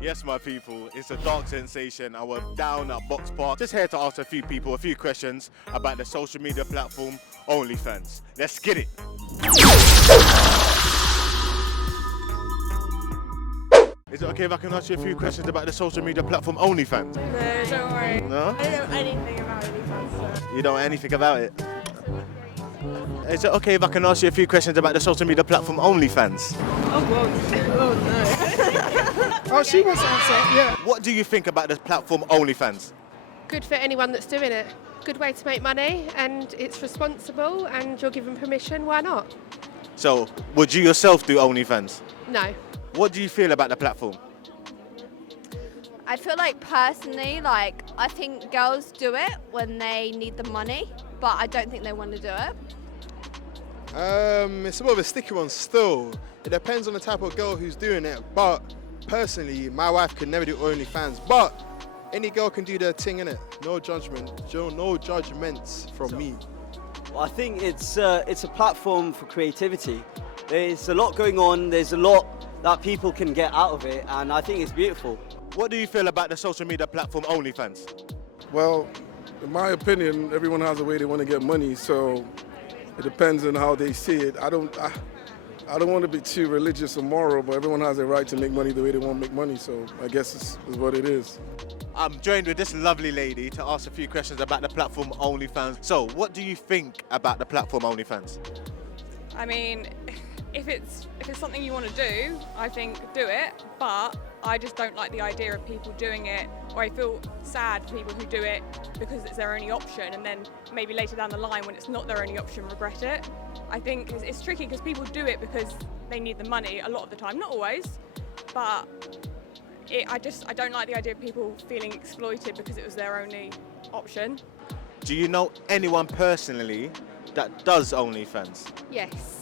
Yes, my people, it's a dark sensation. I was down at Box Park. Just here to ask a few people a few questions about the social media platform OnlyFans. Let's get it. Is it okay if I can ask you a few questions about the social media platform OnlyFans? No, don't worry. No? I don't know anything about OnlyFans. So. You don't know anything about it? Is it okay if I can ask you a few questions about the social media platform OnlyFans? Oh, whoa. Oh, no. Oh, she wants to answer, yeah. What do you think about the platform OnlyFans? Good for anyone that's doing it. Good way to make money, and it's responsible, and you're given permission. Why not? So, would you yourself do OnlyFans? No. What do you feel about the platform? I feel like personally, I think girls do it when they need the money, but I don't think they want to do it. It's a bit of a sticky one still. It depends on the type of girl who's doing it, but personally, my wife could never do OnlyFans, but any girl can do their thing, innit? No judgment, no judgments from me. Well, I think it's a platform for creativity. There's a lot going on, there's a lot that people can get out of it, and I think it's beautiful. What do you feel about the social media platform OnlyFans? Well, in my opinion, everyone has a way they want to get money, so it depends on how they see it. I don't want to be too religious or moral, but everyone has a right to make money the way they want to make money, so I guess it's what it is. I'm joined with this lovely lady to ask a few questions about the platform OnlyFans. So, what do you think about the platform OnlyFans? I mean, if it's something you want to do, I think do it, but I just don't like the idea of people doing it, or I feel sad for people who do it because it's their only option, and then maybe later down the line when it's not their only option, regret it. I think it's tricky because people do it because they need the money a lot of the time, not always, but I don't like the idea of people feeling exploited because it was their only option. Do you know anyone personally that does OnlyFans? Yes.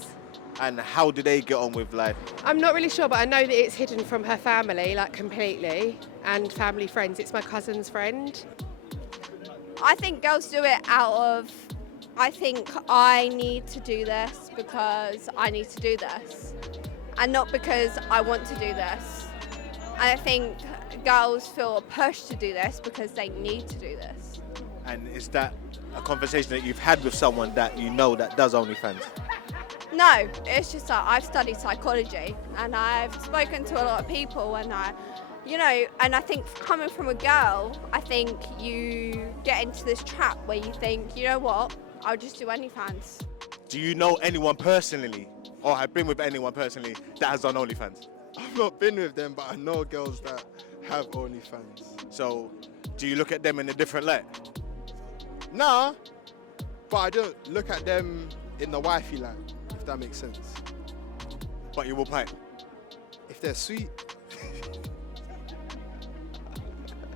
And how do they get on with life? I'm not really sure, but I know that it's hidden from her family, completely, and family friends. It's my cousin's friend. I think girls do it out of, I think I need to do this because I need to do this, and not because I want to do this. And I think girls feel a push to do this because they need to do this. And is that a conversation that you've had with someone that you know that does OnlyFans? No, it's just that I've studied psychology and I've spoken to a lot of people, and I think coming from a girl, I think you get into this trap where you think, you know what, I'll just do OnlyFans. Do you know anyone personally, or have been with anyone personally, that has done OnlyFans? I've not been with them, but I know girls that have OnlyFans. So, do you look at them in a different light? Nah, but I don't look at them in the wifey light, if that makes sense. But you will pay? If they're sweet.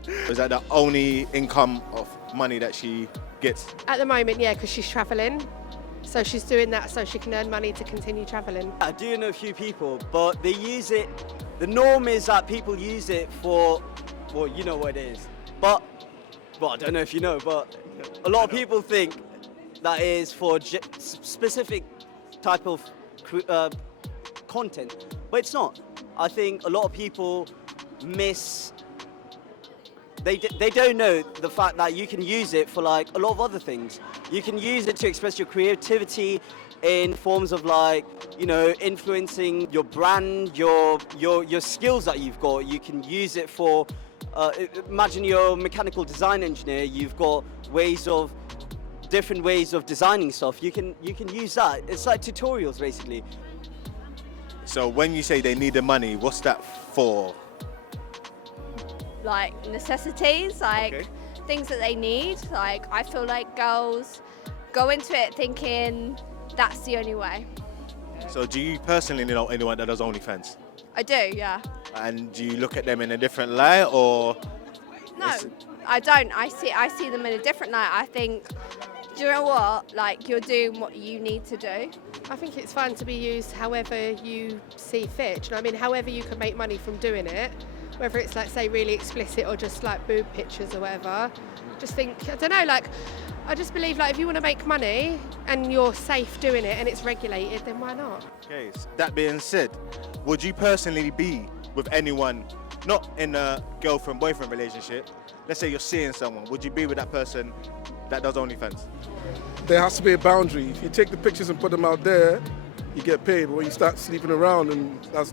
Is that the only income of money that she gets? At the moment, yeah, because she's travelling. So she's doing that so she can earn money to continue travelling. I do know a few people, but they use it, the norm is that people use it for, well, you know what it is. But, well, I don't know if you know, but a lot of people think that is for specific type of content, but it's not. I think a lot of people they don't know the fact that you can use it for a lot of other things. You can use it to express your creativity in forms of influencing your brand, your skills that you've got. You can use it for, imagine you're a mechanical design engineer, you've got different ways of designing stuff. You can use that. It's like tutorials basically. So when you say they need the money, what's that for? Like necessities, things that they need. I feel like girls go into it thinking that's the only way. So do you personally know anyone that does OnlyFans? I do, yeah. And do you look at them in a different light, or? No, I don't. I see them in a different light. I think, do you know what? You're doing what you need to do. I think it's fine to be used however you see fit. Do you know what I mean? However you can make money from doing it. Whether it's say really explicit or just boob pictures or whatever. Just think, I don't know, I just believe if you want to make money and you're safe doing it and it's regulated, then why not? Okay, so that being said, would you personally be with anyone, not in a girlfriend-boyfriend relationship? Let's say you're seeing someone. Would you be with that person that does OnlyFans? There has to be a boundary. If you take the pictures and put them out there, you get paid. But when you start sleeping around, and that's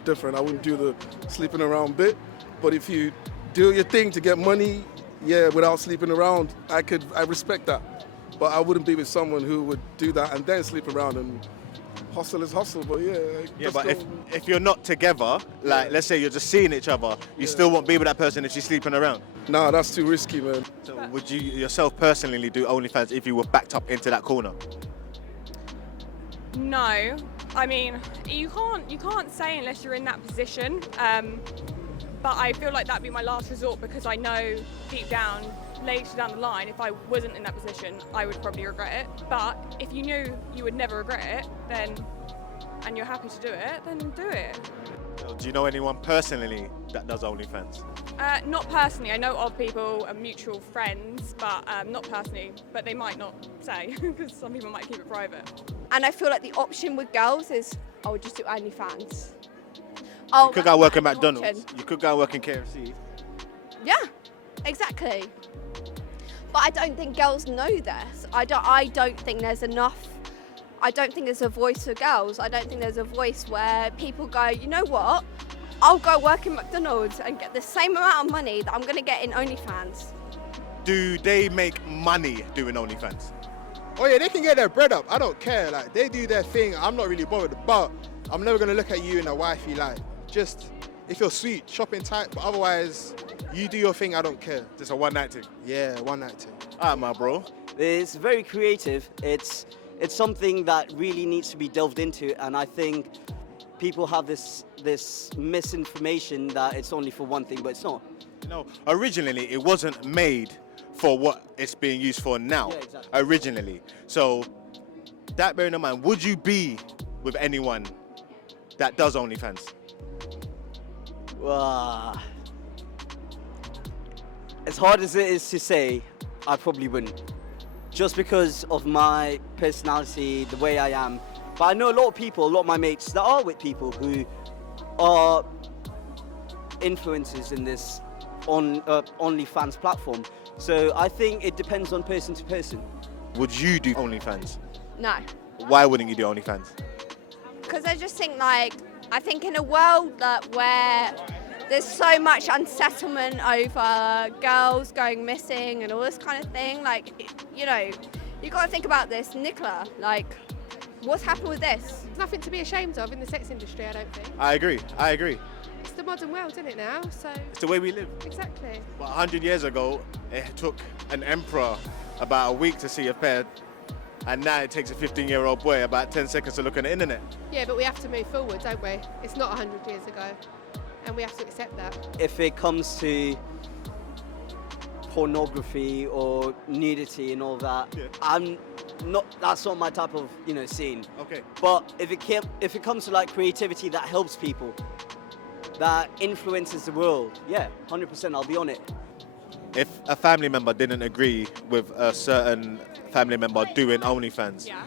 different. I wouldn't do the sleeping around bit. But if you do your thing to get money, yeah, without sleeping around, I respect that. But I wouldn't be with someone who would do that and then sleep around. And hustle is hustle, but yeah. Yeah, but if you're not together, like let's say you're just seeing each other, you still won't be with that person if she's sleeping around. Nah, that's too risky, man. So would you yourself personally do OnlyFans if you were backed up into that corner? No, I mean you can't say unless you're in that position. But I feel like that'd be my last resort because I know deep down, later down the line, if I wasn't in that position, I would probably regret it. But if you knew you would never regret it, and you're happy to do it, then do it. So do you know anyone personally that does OnlyFans? Not personally. I know of people, mutual friends, but not personally. But they might not say because some people might keep it private. And I feel like the option with girls is, I would just do OnlyFans. You could go work at McDonald's. You could go work in KFC. Yeah, exactly. But I don't think girls know this. I don't think there's enough. I don't think there's a voice for girls. I don't think there's a voice where people go, you know what? I'll go work in McDonald's and get the same amount of money that I'm going to get in OnlyFans. Do they make money doing OnlyFans? Oh yeah, they can get their bread up. I don't care. Like they do their thing. I'm not really bothered. But I'm never gonna look at you in a wifey like. Just if you're sweet, shopping tight. But otherwise, you do your thing. I don't care. Just a one-night thing? Yeah, one night thing. Alright, my bro. It's very creative. It's something that really needs to be delved into, and I think people have this misinformation that it's only for one thing, but it's not. You know, originally it wasn't made for what it's being used for now. Yeah, exactly. Originally. So that bearing in mind, would you be with anyone that does OnlyFans? As hard as it is to say, I probably wouldn't. Just because of my personality, the way I am. But I know a lot of my mates that are with people who are influencers in this OnlyFans platform. So I think it depends on person to person. Would you do OnlyFans? No. Why wouldn't you do OnlyFans? Because I just think I think in a world where there's so much unsettlement over girls going missing and all this kind of thing, you got to think about this, Nicola, what's happened with this? There's nothing to be ashamed of in the sex industry, I don't think. I agree. It's the modern world, isn't it now? So It's the way we live. exactly. But 100 years ago, it took an emperor about a week to see a pair, and now it takes a 15-year-old boy about 10 seconds to look on the internet. Yeah, but we have to move forward, don't we? It's not 100 years ago, and we have to accept that. If it comes to pornography or nudity and all that, Yeah. that's not my type of scene. Okay. But if it comes to creativity that helps people, that influences the world, yeah, 100% I'll be on it. If a family member didn't agree with a certain family member doing OnlyFans, Yeah.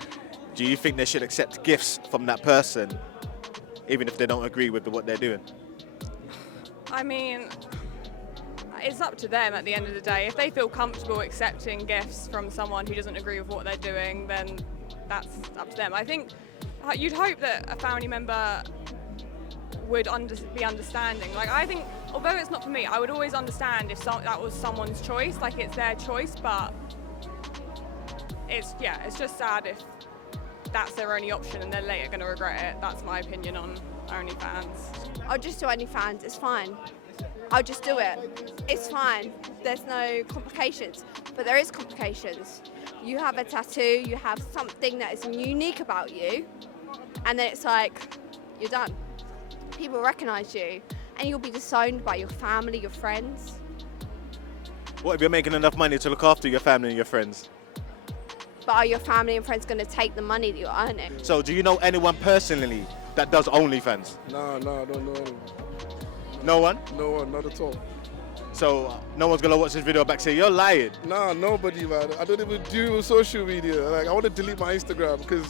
do you think they should accept gifts from that person, even if they don't agree with what they're doing? I mean, it's up to them at the end of the day. If they feel comfortable accepting gifts from someone who doesn't agree with what they're doing, then that's up to them. I think you'd hope that a family member would be understanding. I think, although it's not for me, I would always understand if that was someone's choice, it's their choice, but it's just sad if that's their only option and they're later going to regret it. That's my opinion on OnlyFans. I'll just do OnlyFans, it's fine. I'll just do it. It's fine. There's no complications. But there is complications. You have a tattoo, you have something that is unique about you, and then it's you're done. People recognise you, and you'll be disowned by your family, your friends. What if you're making enough money to look after your family and your friends? But are your family and friends going to take the money that you're earning? So do you know anyone personally that does OnlyFans? Nah, I don't know anyone. No one? No one, not at all. So no one's gonna watch this video back and say, you're lying? Nah, nobody, man. I don't even do social media. I want to delete my Instagram because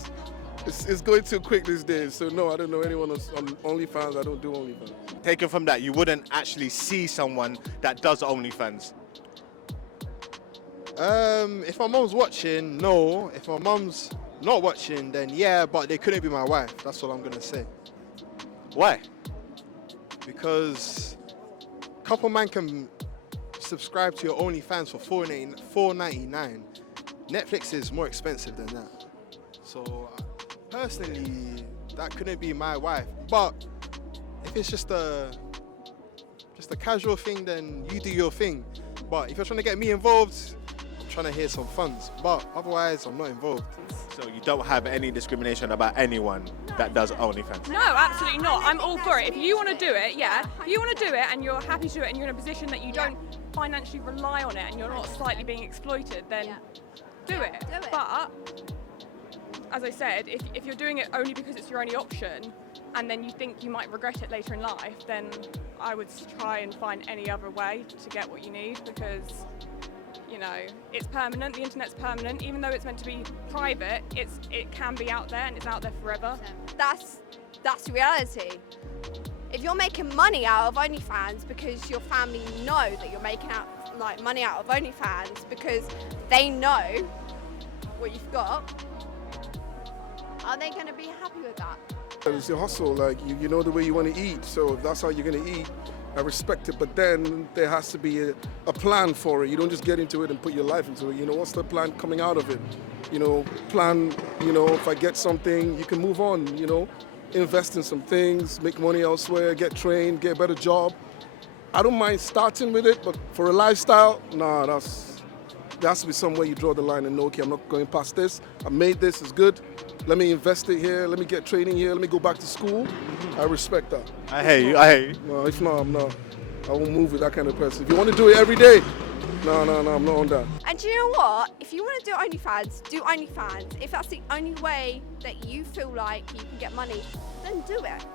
it's going too quick these days. So no, I don't know anyone on OnlyFans. I don't do OnlyFans. taken from that, you wouldn't actually see someone that does OnlyFans? If my mum's watching, no. If my mum's not watching, then yeah, but they couldn't be my wife. That's what I'm gonna say. Why? Because a couple man can subscribe to your OnlyFans for $4.99. Netflix is more expensive than that. So personally, that couldn't be my wife. But if it's just a casual thing, then you do your thing. But if you're trying to get me involved, I'm trying to hear some funds. But otherwise, I'm not involved. So you don't have any discrimination about anyone that does OnlyFans? No, absolutely not. I'm all for it. If you want to do it, yeah. If you want to do it and you're happy to do it and you're in a position that you don't financially rely on it and you're not slightly being exploited, then do it. But as I said, if you're doing it only because it's your only option and then you think you might regret it later in life, then I would try and find any other way to get what you need, because you know, it's permanent, the internet's permanent, even though it's meant to be private, it can be out there and it's out there forever. That's reality. If you're making money out of OnlyFans because your family know that you're making money out of OnlyFans because they know what you've got, are they going to be happy with that? It's your hustle, like you know the way you want to eat, so if that's how you're going to eat, I respect it, but then there has to be a plan for it. You don't just get into it and put your life into it. You know, what's the plan coming out of it? You know, plan, you know, if I get something, you can move on, you know, invest in some things, make money elsewhere, get trained, get a better job. I don't mind starting with it, but for a lifestyle, nah, there has to be some way you draw the line and know, okay, I'm not going past this. I made this, it's good. Let me invest it here, let me get training here, let me go back to school. I respect that. I hear you. No, if not, I'm not. I won't move with that kind of person. If you want to do it every day, no, I'm not on that. And do you know what? If you want to do OnlyFans, do OnlyFans. If that's the only way that you feel like you can get money, then do it.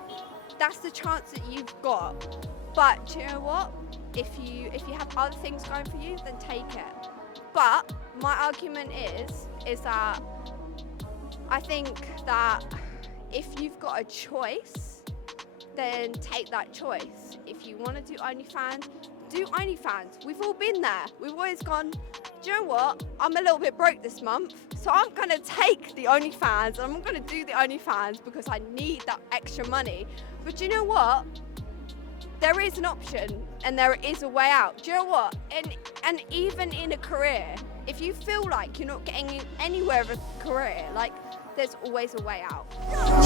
That's the chance that you've got. But do you know what? If you have other things going for you, then take it. But my argument is that I think that if you've got a choice, then take that choice. If you want to do OnlyFans, do OnlyFans. We've all been there. We've always gone, do you know what? I'm a little bit broke this month, so I'm going to take the OnlyFans and I'm going to do the OnlyFans because I need that extra money. But do you know what? There is an option and there is a way out. Do you know what? And even in a career, if you feel like you're not getting anywhere with a career, like, there's always a way out.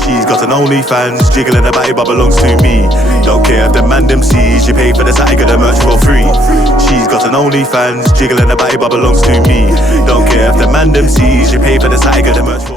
She's got an OnlyFans, jiggling her body but belongs to me. Don't care if the man them sees, you pay for the site, get the merch for free. She's got an OnlyFans, jiggling her body but belongs to me. Don't care if the man them sees, you pay for the site, get the merch for free.